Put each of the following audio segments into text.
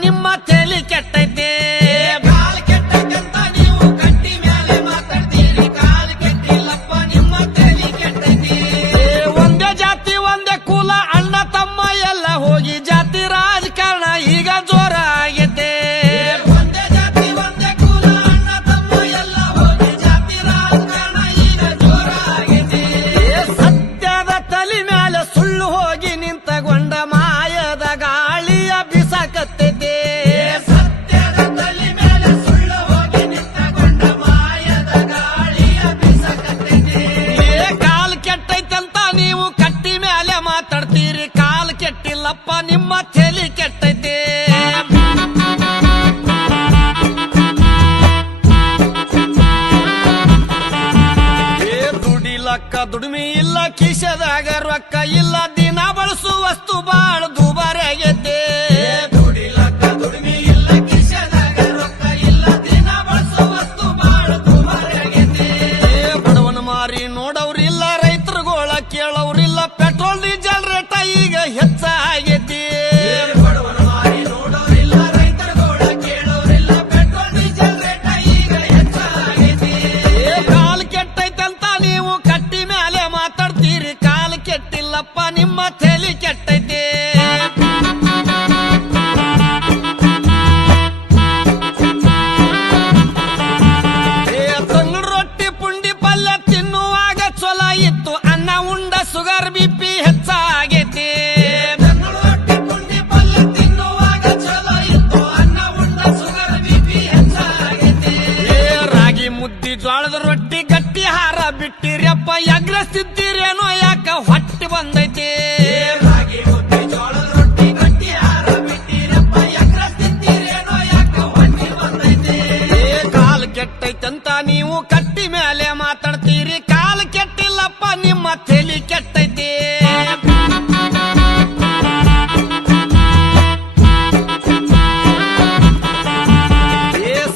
ನಿಮ್ಮ ತೇಲಿ ಕೆಟ್ಟೈತೆ ಕಾಲ್ ಕೆಟ್ಟಂತ ನೀವು ಕಟ್ಟಿ ಮ್ಯಾಲೆ ಮಾತಾಡ್ತೀರಿ ಕಾಲ್ ಕೆಟ್ಟಿಲ್ಲಪ್ಪ ನಿಮ್ಮ ತಲೆ ಕೆಟ್ಟೈತಿ ಒಂದೇ ಜಾತಿ ಒಂದೇ ಕುಲ ಅಣ್ಣ ತಮ್ಮ ಎಲ್ಲ ಹೋಗಿ ಜಾತಿ ರಾಜಕಾರಣ ಈಗ ಜೋರ ಆಗೈತೆ ಒಂದೇ ಜಾತಿ ಒಂದೇ ಕುಲ ಅಣ್ಣ ತಮ್ಮ ಎಲ್ಲ ಹೋಗಿ ಜಾತಿ ರಾಜಕಾರಣ ಈಗ ಜೋರ ಆಗೈತಿ ಸತ್ಯದ ತಲೆ ಮ್ಯಾಲೆ ಸುಳ್ಳು ಹೋಗಿ ನಿಂತಗೊಂಡ ಮಾಯದ ಗಾಳಿಯ ಬಿಸಾಕತ್ತೈತೆ ಸತ್ಯದ ತಲೆ ಮೇಲೆ ಸುಳ್ಳು ಹೋಗಿ ನಿಂತಕೊಂಡ ಮಾಯದ ಗಾಳಿಯ ಬೀಸಕತ್ತೈತಿ ಕಾಲ್ ಕೆಟ್ಟೈತಂತ ನೀವು ಕಟ್ಟಿ ಮ್ಯಾಲೆ ಮಾತಾಡ್ತೀರಿ ಕಾಲ್ ಕೆಟ್ಟಿಲ್ಲಪ್ಪ ನಿಮ್ಮ ತಲೆ ಕೆಟ್ಟೈತೆ ದುಡಿಲಕ್ಕ ದುಡಿಮೆ ಇಲ್ಲ ಕಿಶದಾಗ ರೊಕ್ಕ ಇಲ್ಲ ದಿನ ಬಳಸು ವಸ್ತು ಬಾಳ ದುಬಾರಿ ಆಗೈತೆ ದುಡಿಲಕ್ಕ ದುಡಿಮೆ ಇಲ್ಲ ಕಿಶೆದಾಗ ರೊಕ್ಕ ಇಲ್ಲ ದಿನ ಬಳಸೋ ವಸ್ತು ಬಾಳ ದುಬಾರಿ ಆಗೈತಿ ಬಡವನ ಮಾರಿ ನೋಡವ್ರಿಲ್ಲ ರೈತರುಗೋಳ ಕೇಳವ್ರಿಲ್ಲ ಪೆಟ್ರೋಲ್ ಡೀಸೆಲ್ ರೇಟ ಈಗ ಹೆಚ್ಚಾಗೈತಿ ಬಡವನ ಮಾರಿ ನೋಡೋರಿಲ್ಲ ರೈತರುಗಳ ಕೇಳೋರಿಲ್ಲ ಪೆಟ್ರೋಲ್ ಡೀಸೆಲ್ ರೇಟ ಈಗ ಹೆಚ್ಚಾಗೈತಿ ಕಾಲ್ ಕೆಟ್ಟೈತಂತ ನೀವು ಕಟ್ಟಿ ಮ್ಯಾಲೆ ಮಾತಾಡ್ತೀರಿ ಕಾಲ್ ಕೆಟ್ಟಿಲ್ಲಪ್ಪ ನಿಮ್ಮ ತಲೆ ಕೆಟ್ಟೈತೆ ತಂಗಳು ರೊಟ್ಟಿ ಪುಂಡಿ ಪಲ್ಯ ತಿನ್ನುವಾಗ ಚೊಲ ಇತ್ತು ಅನ್ನ ಉಂಡ ಸುಗರ್ ಬಿಪಿ ಹೆಚ್ಚಾಗೈತಿ ಬೆಂಗಳೂರು ರೊಟ್ಟಿ ಪುಂಡಿ ಪಲ್ಯ ತಿನ್ನುವಾಗ ಚಲೋ ಇತ್ತು ಅನ್ನ ಉಂಡ ಶುಗರ್ ಬಿಪಿ ಹೆಚ್ಚಾಗೈತಿ ರಾಗಿ ಮುದ್ದಿ ಜೋಳದ ರೊಟ್ಟಿ ಗಟ್ಟಿ ಹಾರ ಬಿಟ್ಟಿರಪ್ಪ ಎಗ್ರಸ್ತಿದ್ದೀರೇನೋ ಯಾಕ ಹೊಟ್ಟಿ ಬಂದೈತಿ ರಾಗಿ ಮುದ್ದೆ ಜೋಳದ ರೊಟ್ಟಿ ಗಟ್ಟಿ ಆಹಾರ ಬಿಟ್ಟಿರಪ್ಪ ಎಗ್ರಸ್ತಿದ್ದೀರೇನೋ ಯಾಕ ಹೊಟ್ಟಿ ಬಂದೈತಿ ಕಾಲ್ ಕೆಟ್ಟೈತಂತ ನೀವು ಕಟ್ಟಿ ಮೇಲೆ ಮಾತಾಡ್ತೀರಿ ಕಾಲ್ ಕೆಟ್ಟಿಲ್ಲಪ್ಪ ನಿಮ್ಮ ತಲೆ ಕೆಟ್ಟೈತಿ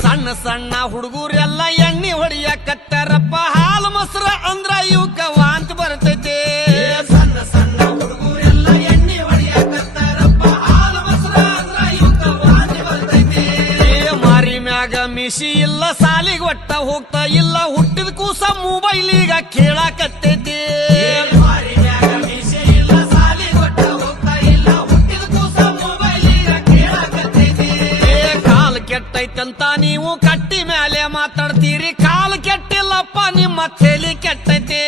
ಸಣ್ಣ ಸಣ್ಣ ಹುಡುಗರೆಲ್ಲ ಎಣ್ಣೆ ಹೊಡಿಯಕತ್ತಾರಪ್ಪ ಹಾಲು ಮೊಸರು ಅಂದ್ರ ಇವಕ್ಕ ವಾಂತಿ ಬರ್ತೈತಿ ಸಣ್ಣ ಸಣ್ಣ ಹುಡುಗರೆಲ್ಲ ಎಣ್ಣೆ ಹೊಡಿಯಕತ್ತಾರಪ್ಪ ಹಾಲು ಮೊಸರು ಅಂದ್ರ ಇವಕ್ಕ ವಾಂತಿ ಬರ್ತೈತಿ ಮಾರಿ ಮ್ಯಾಗ ಮಿಸಿ ಇಲ್ಲ ಸಾಲಿಗೆ ಒಟ್ಟ ಹೋಗ್ತಾ ಇಲ್ಲ ಹುಟ್ಟಿದ ಕೂಸ ಮೊಬೈಲ್ ಈಗ ಕೇಳಾಕತ್ತೈತಿ ಮಾರಿ ಮ್ಯಾಗ ಮೀಸೆ ಇಲ್ಲ ಸಾಲಿ ಕೊಟ್ಟ ಹೋಗ್ತಾ ಇಲ್ಲ ಹುಟ್ಟಿದ ಕೂಸ ಮೊಬೈಲ್ ಈಗ ಕೇಳಾಕತ್ತೈತಿ ಕಾಲ್ ಕೆಟ್ಟೈತಂತ ನೀವು ಕಟ್ಟಿ ಮ್ಯಾಲೆ ಮಾತಾಡ್ತೀರಿ ಕಾಲ್ ಕೆಟ್ಟಿಲ್ಲಪ್ಪ ನಿಮ್ಮ ತಲೆ ಕೆಟ್ಟೈತಿ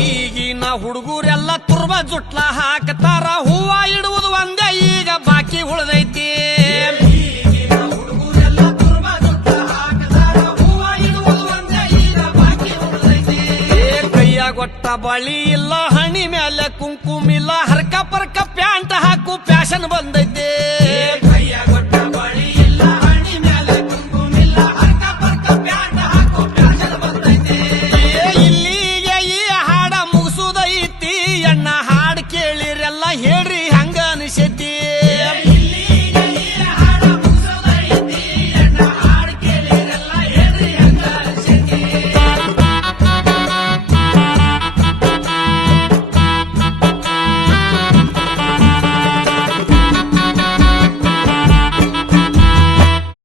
ಈಗಿನ ಹುಡುಗರೆಲ್ಲ ತುರ್ಬ ಜುಟ್ಲ ಹಾಕ್ತಾರ ಹೂವ ಇಡುವುದು ಒಂದೇ ಈಗ ಬಾಕಿ ಉಳ್ದೈತಿ ಈಗಿನ ಹುಡುಗರೆಲ್ಲ ತುರ್ಬ ಜುಟ್ಟ ಹಾಕತಾರ ಹೂವ ಇಡುವುದು ಒಂದೇ ಈಗ ಬಾಕಿ ಉಳಿದೈತಿ ಕೈಯಾಗೊಟ್ಟ ಬಳಿ ಇಲ್ಲ ಹಣಿ ಮ್ಯಾಲೆ ಕುಂಕುಮಿಲ್ಲ ಹರ್ಕ ಪರ್ಕ ಪ್ಯಾಂಟ್ ಹಾಕು ಫ್ಯಾಷನ್ ಬಂದೈತಿ